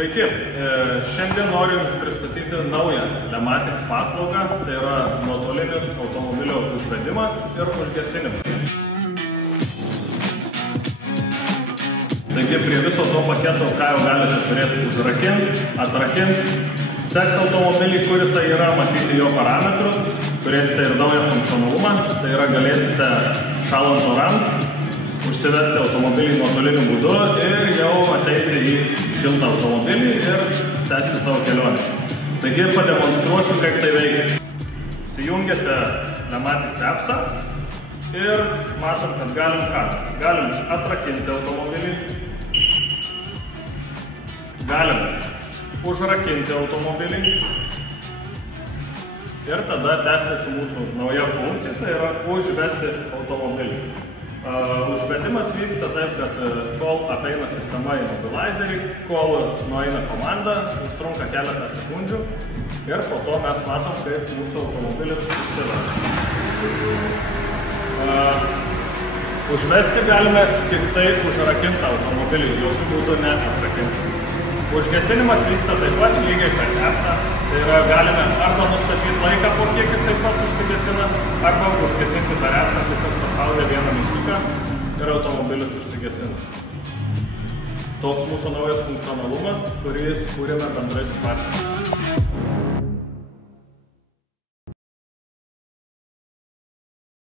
Sveiki, šiandien noriu Jums pristatyti naują Lematix paslaugą, tai yra nuotolinis automobilio užvedimas ir užgesinimas. Taigi prie viso to paketo, ką jau galite turėti užrakinti, atrakinti, sekti automobilį, kuris yra, matyti jo parametrus, turėsite ir naują funkcionalumą, tai yra galėsite šalant orams užsivesti automobilį nuotoliniu būdu ir jau ateiti į šiltą automobilį ir tęsti savo kelionę. Taigi pademonstruosiu, kaip tai veikia. Įsijungiate Lematix appsą ir matom, kad galim atrakinti automobilį, galim užrakinti automobilį ir tada tęsti su mūsų nauja funkcija, tai yra užvesti automobilį. Užvedimas vyksta taip, kad kol apeina sistema į mobilizerį, kol nueina komanda, užtrunka keletą sekundžių ir po to mes matom, kaip mūsų automobilis užsiveda. Užvesti galime tik tai užrakintą automobilį, jokių būdų neatrakinti. Užgesinimas vyksta taip pat lygiai per appsą, tai yra galime arba nustatyti laiką, po kiek jisai pats užsigesina, arba užgesinti per appsą, tiesiog paspaudę vieną mygtuką ir automobilis užsigesina. Toks mūsų naujas funkcionalumas, kurį kūrėme bendrai su partneriais.